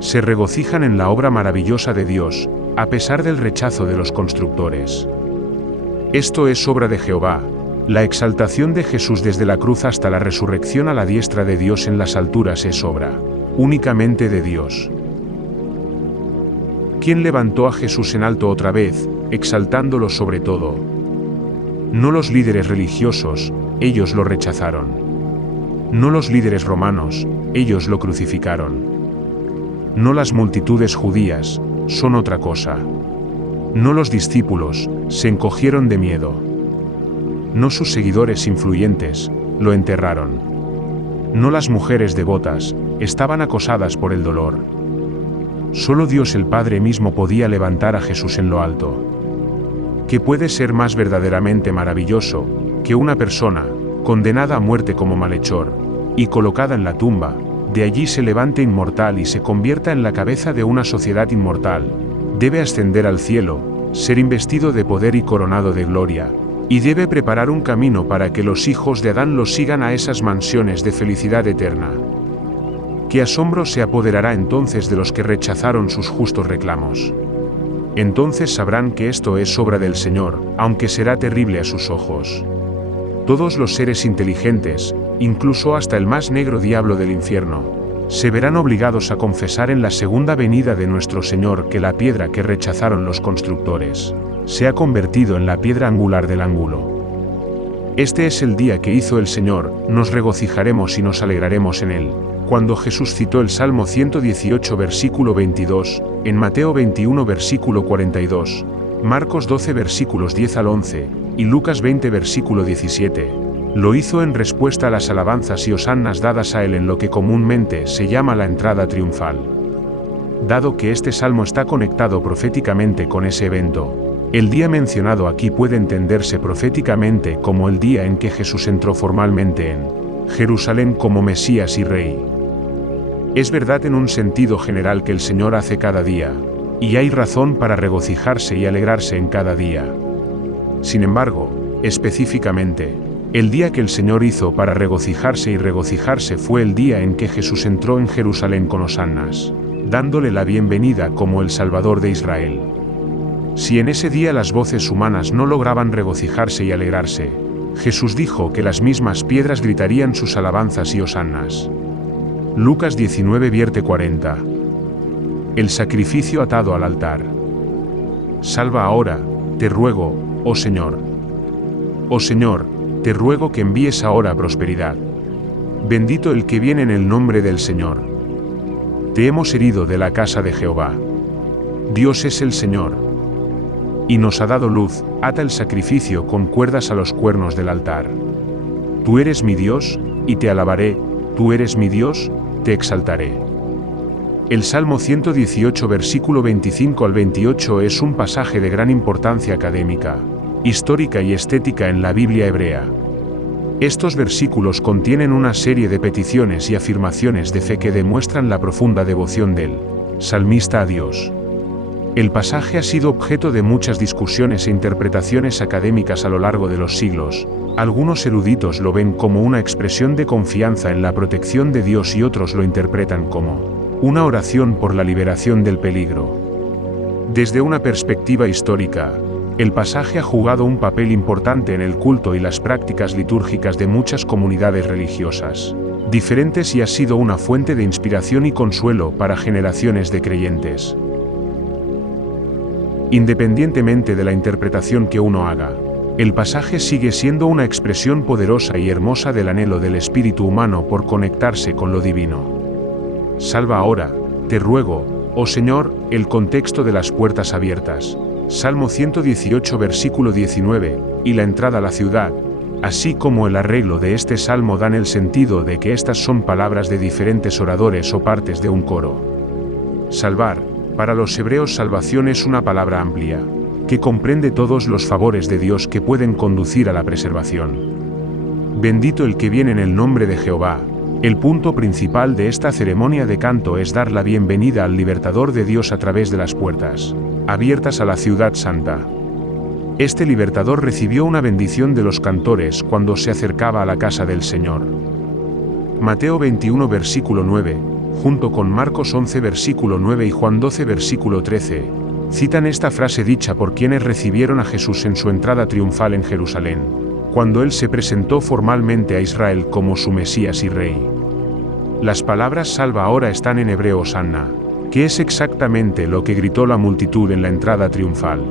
Se regocijan en la obra maravillosa de Dios, a pesar del rechazo de los constructores. Esto es obra de Jehová. La exaltación de Jesús desde la cruz hasta la resurrección a la diestra de Dios en las alturas es obra únicamente de Dios. ¿Quién levantó a Jesús en alto otra vez, exaltándolo sobre todo? No los líderes religiosos, ellos lo rechazaron. No los líderes romanos, ellos lo crucificaron. No las multitudes judías, son otra cosa. No los discípulos, se encogieron de miedo. No sus seguidores influyentes, lo enterraron. No las mujeres devotas, estaban acosadas por el dolor. Solo Dios el Padre mismo podía levantar a Jesús en lo alto. ¿Qué puede ser más verdaderamente maravilloso que una persona, condenada a muerte como malhechor, y colocada en la tumba, de allí se levante inmortal y se convierta en la cabeza de una sociedad inmortal? Debe ascender al cielo, ser investido de poder y coronado de gloria, y debe preparar un camino para que los hijos de Adán lo sigan a esas mansiones de felicidad eterna. ¿Qué asombro se apoderará entonces de los que rechazaron sus justos reclamos? Entonces sabrán que esto es obra del Señor, aunque será terrible a sus ojos. Todos los seres inteligentes, incluso hasta el más negro diablo del infierno, se verán obligados a confesar en la segunda venida de nuestro Señor que la piedra que rechazaron los constructores se ha convertido en la piedra angular del ángulo. Este es el día que hizo el Señor, nos regocijaremos y nos alegraremos en él. Cuando Jesús citó el Salmo 118 versículo 22, en Mateo 21 versículo 42, Marcos 12 versículos 10 al 11, y Lucas 20 versículo 17, lo hizo en respuesta a las alabanzas y hosannas dadas a él en lo que comúnmente se llama la entrada triunfal. Dado que este salmo está conectado proféticamente con ese evento, el día mencionado aquí puede entenderse proféticamente como el día en que Jesús entró formalmente en Jerusalén como Mesías y Rey. Es verdad en un sentido general que el Señor hace cada día, y hay razón para regocijarse y alegrarse en cada día. Sin embargo, específicamente, el día que el Señor hizo para regocijarse y regocijarse fue el día en que Jesús entró en Jerusalén con hosannas, dándole la bienvenida como el Salvador de Israel. Si en ese día las voces humanas no lograban regocijarse y alegrarse, Jesús dijo que las mismas piedras gritarían sus alabanzas y hosannas. Lucas 19 vierte 40. El sacrificio atado al altar. Salva ahora, te ruego, oh Señor. Oh Señor, te ruego que envíes ahora prosperidad. Bendito el que viene en el nombre del Señor. Te hemos herido de la casa de Jehová. Dios es el Señor. Y nos ha dado luz, ata el sacrificio con cuerdas a los cuernos del altar. Tú eres mi Dios, y te alabaré, tú eres mi Dios, te exaltaré. El Salmo 118 versículo 25 al 28 es un pasaje de gran importancia académica, histórica y estética en la Biblia hebrea. Estos versículos contienen una serie de peticiones y afirmaciones de fe que demuestran la profunda devoción del salmista a Dios. El pasaje ha sido objeto de muchas discusiones e interpretaciones académicas a lo largo de los siglos. Algunos eruditos lo ven como una expresión de confianza en la protección de Dios y otros lo interpretan como una oración por la liberación del peligro. Desde una perspectiva histórica, el pasaje ha jugado un papel importante en el culto y las prácticas litúrgicas de muchas comunidades religiosas diferentes y ha sido una fuente de inspiración y consuelo para generaciones de creyentes. Independientemente de la interpretación que uno haga, el pasaje sigue siendo una expresión poderosa y hermosa del anhelo del espíritu humano por conectarse con lo divino. Salva ahora, te ruego, oh Señor, el contexto de las puertas abiertas. Salmo 118 versículo 19, y la entrada a la ciudad, así como el arreglo de este salmo dan el sentido de que estas son palabras de diferentes oradores o partes de un coro. Salvar, para los hebreos salvación es una palabra amplia, que comprende todos los favores de Dios que pueden conducir a la preservación. Bendito el que viene en el nombre de Jehová. El punto principal de esta ceremonia de canto es dar la bienvenida al libertador de Dios a través de las puertas abiertas a la ciudad santa. Este libertador recibió una bendición de los cantores cuando se acercaba a la casa del Señor. Mateo 21 versículo 9, junto con Marcos 11 versículo 9 y Juan 12 versículo 13, citan esta frase dicha por quienes recibieron a Jesús en su entrada triunfal en Jerusalén, cuando él se presentó formalmente a Israel como su Mesías y Rey. Las palabras salva ahora están en hebreo Hosanna, que es exactamente lo que gritó la multitud en la entrada triunfal.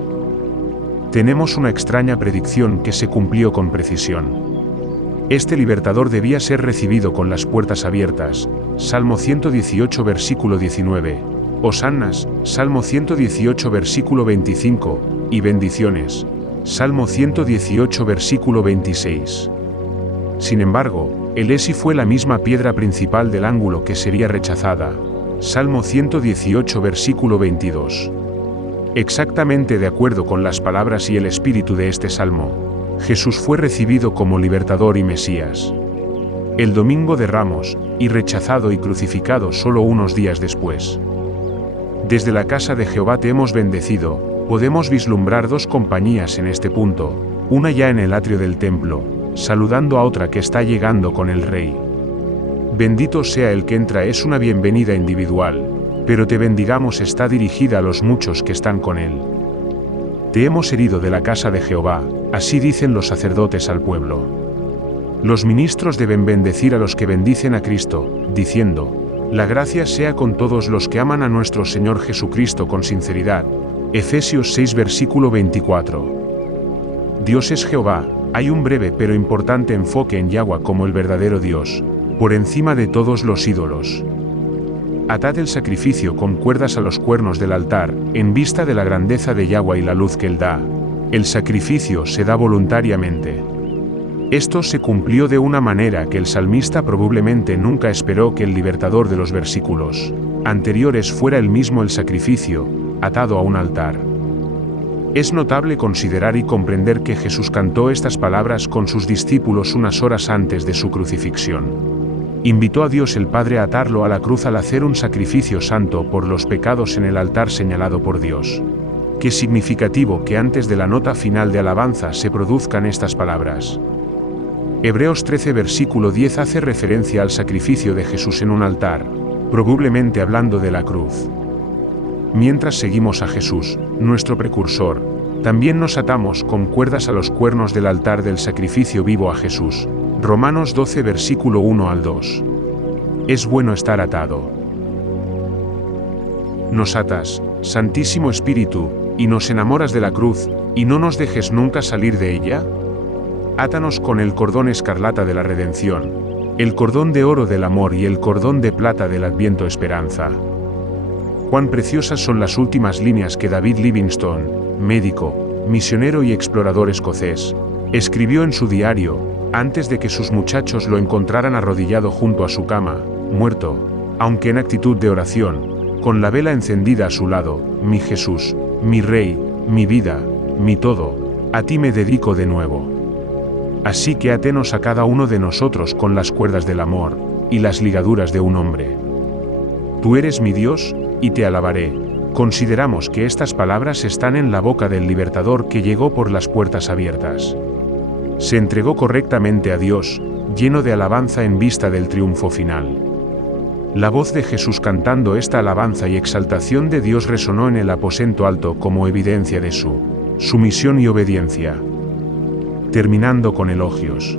Tenemos una extraña predicción que se cumplió con precisión. Este libertador debía ser recibido con las puertas abiertas, Salmo 118 versículo 19, hosannas, Salmo 118 versículo 25, y bendiciones, Salmo 118 versículo 26. Sin embargo, el Esi fue la misma piedra principal del ángulo que sería rechazada, Salmo 118 versículo 22. Exactamente de acuerdo con las palabras y el espíritu de este salmo, Jesús fue recibido como libertador y Mesías. El domingo de Ramos, y rechazado y crucificado solo unos días después. Desde la casa de Jehová te hemos bendecido, podemos vislumbrar dos compañías en este punto, una ya en el atrio del templo, saludando a otra que está llegando con el Rey. Bendito sea el que entra es una bienvenida individual, pero te bendigamos está dirigida a los muchos que están con él. Te hemos herido de la casa de Jehová, así dicen los sacerdotes al pueblo. Los ministros deben bendecir a los que bendicen a Cristo, diciendo, la gracia sea con todos los que aman a nuestro Señor Jesucristo con sinceridad. Efesios 6 versículo 24. Dios es Jehová, hay un breve pero importante enfoque en Yahweh como el verdadero Dios, por encima de todos los ídolos. Atad el sacrificio con cuerdas a los cuernos del altar, en vista de la grandeza de Yahweh y la luz que él da. El sacrificio se da voluntariamente. Esto se cumplió de una manera que el salmista probablemente nunca esperó que el libertador de los versículos anteriores fuera él mismo el sacrificio, atado a un altar. Es notable considerar y comprender que Jesús cantó estas palabras con sus discípulos unas horas antes de su crucifixión. Invitó a Dios el Padre a atarlo a la cruz al hacer un sacrificio santo por los pecados en el altar señalado por Dios. Qué significativo que antes de la nota final de alabanza se produzcan estas palabras. Hebreos 13 versículo 10 hace referencia al sacrificio de Jesús en un altar, probablemente hablando de la cruz. Mientras seguimos a Jesús, nuestro precursor, También nos atamos con cuerdas a los cuernos del altar del sacrificio vivo a Jesús. Romanos 12 versículo 1 al 2. Es bueno estar atado. Nos atas, Santísimo Espíritu, y nos enamoras de la cruz, y no nos dejes nunca salir de ella. Átanos con el cordón escarlata de la redención, el cordón de oro del amor y el cordón de plata del Adviento esperanza. Cuán preciosas son las últimas líneas que David Livingstone, médico, misionero y explorador escocés, escribió en su diario, antes de que sus muchachos lo encontraran arrodillado junto a su cama, muerto, aunque en actitud de oración, con la vela encendida a su lado: mi Jesús, mi Rey, mi vida, mi todo, a ti me dedico de nuevo. Así que atenos a cada uno de nosotros con las cuerdas del amor, y las ligaduras de un hombre. Tú eres mi Dios, y te alabaré. Consideramos que estas palabras están en la boca del libertador que llegó por las puertas abiertas. Se entregó correctamente a Dios, lleno de alabanza en vista del triunfo final. La voz de Jesús cantando esta alabanza y exaltación de Dios resonó en el aposento alto como evidencia de su sumisión y obediencia. Terminando con elogios.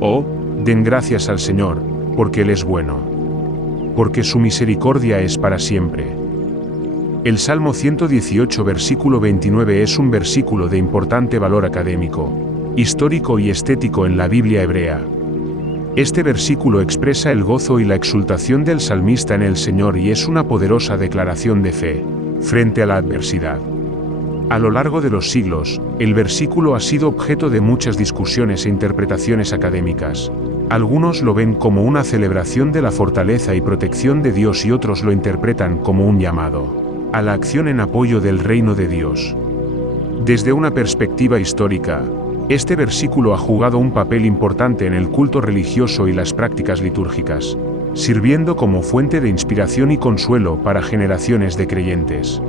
Oh, den gracias al Señor, porque Él es bueno. Porque su misericordia es para siempre. El Salmo 118 versículo 29 es un versículo de importante valor académico, histórico y estético en la Biblia hebrea. Este versículo expresa el gozo y la exultación del salmista en el Señor y es una poderosa declaración de fe, frente a la adversidad. A lo largo de los siglos, el versículo ha sido objeto de muchas discusiones e interpretaciones académicas. Algunos lo ven como una celebración de la fortaleza y protección de Dios y otros lo interpretan como un llamado a la acción en apoyo del reino de Dios. Desde una perspectiva histórica, este versículo ha jugado un papel importante en el culto religioso y las prácticas litúrgicas, sirviendo como fuente de inspiración y consuelo para generaciones de creyentes.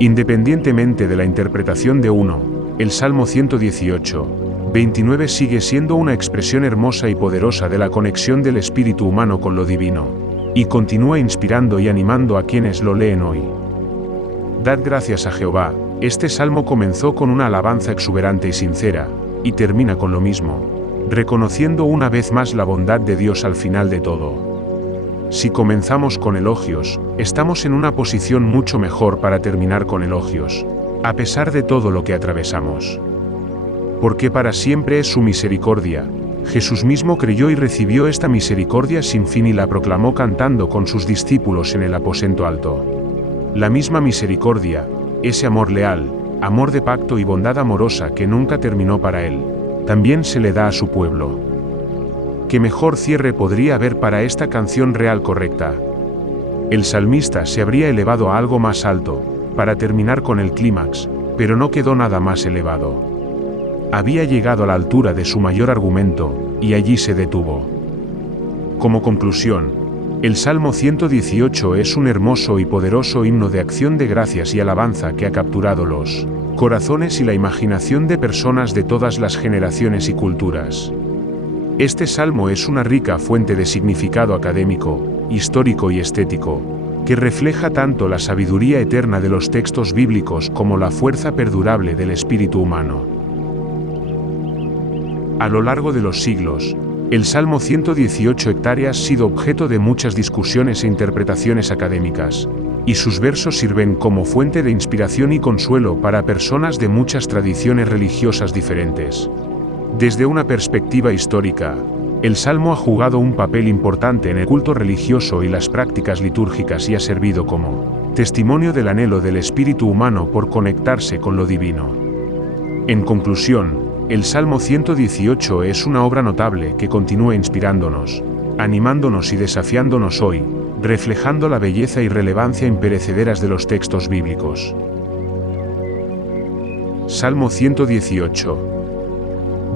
Independientemente de la interpretación de uno, el Salmo 118, 29 sigue siendo una expresión hermosa y poderosa de la conexión del espíritu humano con lo divino, y continúa inspirando y animando a quienes lo leen hoy. Dad gracias a Jehová. Este salmo comenzó con una alabanza exuberante y sincera, y termina con lo mismo, reconociendo una vez más la bondad de Dios al final de todo. Si comenzamos con elogios, estamos en una posición mucho mejor para terminar con elogios, a pesar de todo lo que atravesamos. Porque para siempre es su misericordia. Jesús mismo creyó y recibió esta misericordia sin fin y la proclamó cantando con sus discípulos en el aposento alto. La misma misericordia, ese amor leal, amor de pacto y bondad amorosa que nunca terminó para él, también se le da a su pueblo. ¿Qué mejor cierre podría haber para esta canción real correcta? El salmista se habría elevado a algo más alto, para terminar con el clímax, pero no quedó nada más elevado. Había llegado a la altura de su mayor argumento, y allí se detuvo. Como conclusión, el Salmo 118 es un hermoso y poderoso himno de acción de gracias y alabanza que ha capturado los corazones y la imaginación de personas de todas las generaciones y culturas. Este salmo es una rica fuente de significado académico, histórico y estético, que refleja tanto la sabiduría eterna de los textos bíblicos como la fuerza perdurable del espíritu humano. A lo largo de los siglos, el Salmo 118 ha sido objeto de muchas discusiones e interpretaciones académicas, y sus versos sirven como fuente de inspiración y consuelo para personas de muchas tradiciones religiosas diferentes. Desde una perspectiva histórica, el Salmo ha jugado un papel importante en el culto religioso y las prácticas litúrgicas y ha servido como testimonio del anhelo del espíritu humano por conectarse con lo divino. En conclusión, el Salmo 118 es una obra notable que continúa inspirándonos, animándonos y desafiándonos hoy, reflejando la belleza y relevancia imperecederas de los textos bíblicos. Salmo 118.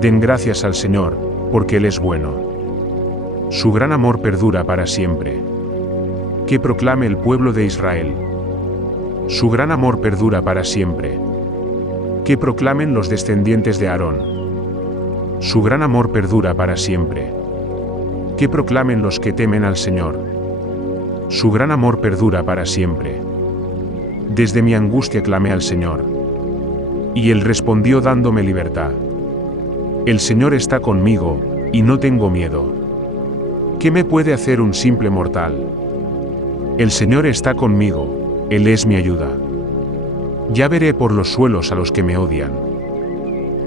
Den gracias al Señor, porque Él es bueno. Su gran amor perdura para siempre. Que proclame el pueblo de Israel. Su gran amor perdura para siempre. Que proclamen los descendientes de Aarón. Su gran amor perdura para siempre. Que proclamen los que temen al Señor. Su gran amor perdura para siempre. Desde mi angustia clamé al Señor. Y él respondió dándome libertad. El Señor está conmigo, y no tengo miedo. ¿Qué me puede hacer un simple mortal? El Señor está conmigo, Él es mi ayuda. Ya veré por los suelos a los que me odian.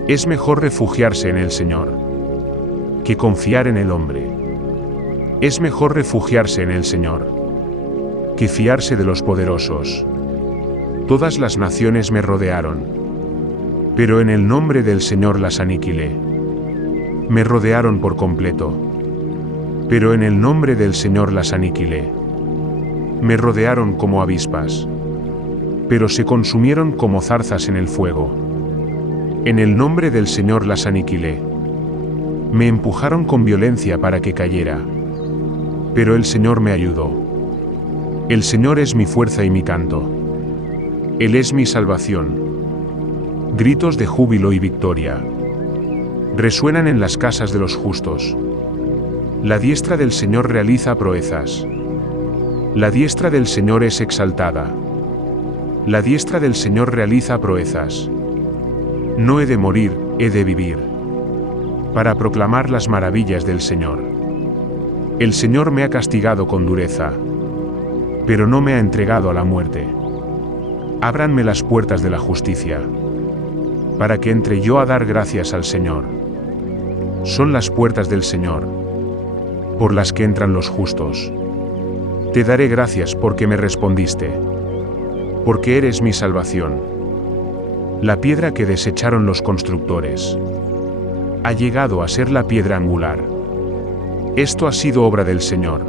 Es mejor refugiarse en el Señor que confiar en el hombre. Es mejor refugiarse en el Señor que fiarse de los poderosos. Todas las naciones me rodearon, pero en el nombre del Señor las aniquilé. Me rodearon por completo, pero en el nombre del Señor las aniquilé. Me rodearon como avispas, pero se consumieron como zarzas en el fuego. En el nombre del Señor las aniquilé. Me empujaron con violencia para que cayera, pero el Señor me ayudó. El Señor es mi fuerza y mi canto. Él es mi salvación. Gritos de júbilo y victoria resuenan en las casas de los justos. La diestra del Señor realiza proezas. La diestra del Señor es exaltada. La diestra del Señor realiza proezas. No he de morir, he de vivir, para proclamar las maravillas del Señor. El Señor me ha castigado con dureza, pero no me ha entregado a la muerte. Ábranme las puertas de la justicia, para que entre yo a dar gracias al Señor. Son las puertas del Señor, por las que entran los justos. Te daré gracias porque me respondiste, porque eres mi salvación. La piedra que desecharon los constructores ha llegado a ser la piedra angular. Esto ha sido obra del Señor,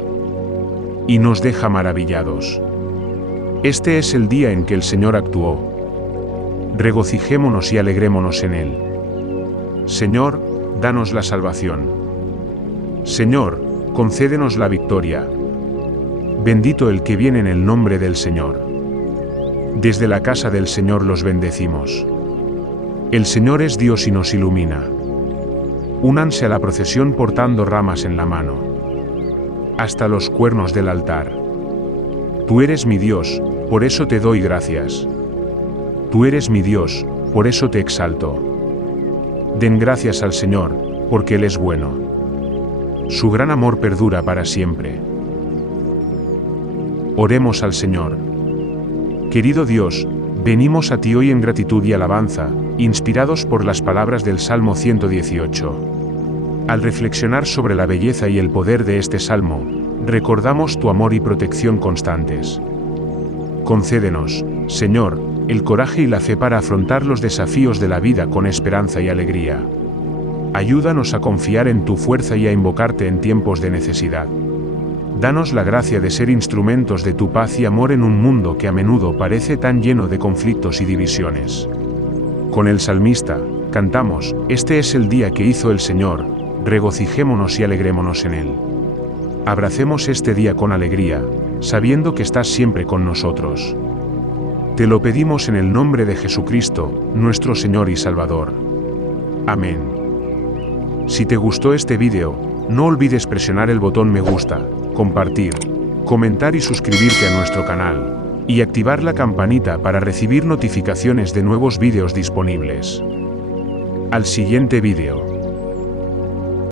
y nos deja maravillados. Este es el día en que el Señor actuó. Regocijémonos y alegrémonos en él. Señor, danos la salvación. Señor, concédenos la victoria. Bendito el que viene en el nombre del Señor. Desde la casa del Señor los bendecimos. El Señor es Dios y nos ilumina. Únanse a la procesión portando ramas en la mano, hasta los cuernos del altar. Tú eres mi Dios, por eso te doy gracias. Tú eres mi Dios, por eso te exalto. Den gracias al Señor, porque Él es bueno. Su gran amor perdura para siempre. Oremos al Señor. Querido Dios, venimos a ti hoy en gratitud y alabanza, inspirados por las palabras del Salmo 118. Al reflexionar sobre la belleza y el poder de este salmo, recordamos tu amor y protección constantes. Concédenos, Señor, el coraje y la fe para afrontar los desafíos de la vida con esperanza y alegría. Ayúdanos a confiar en tu fuerza y a invocarte en tiempos de necesidad. Danos la gracia de ser instrumentos de tu paz y amor en un mundo que a menudo parece tan lleno de conflictos y divisiones. Con el salmista, cantamos, este es el día que hizo el Señor, regocijémonos y alegrémonos en él. Abracemos este día con alegría, sabiendo que estás siempre con nosotros. Te lo pedimos en el nombre de Jesucristo, nuestro Señor y Salvador. Amén. Si te gustó este vídeo, no olvides presionar el botón me gusta, compartir, comentar y suscribirte a nuestro canal, y activar la campanita para recibir notificaciones de nuevos vídeos disponibles. Al siguiente vídeo.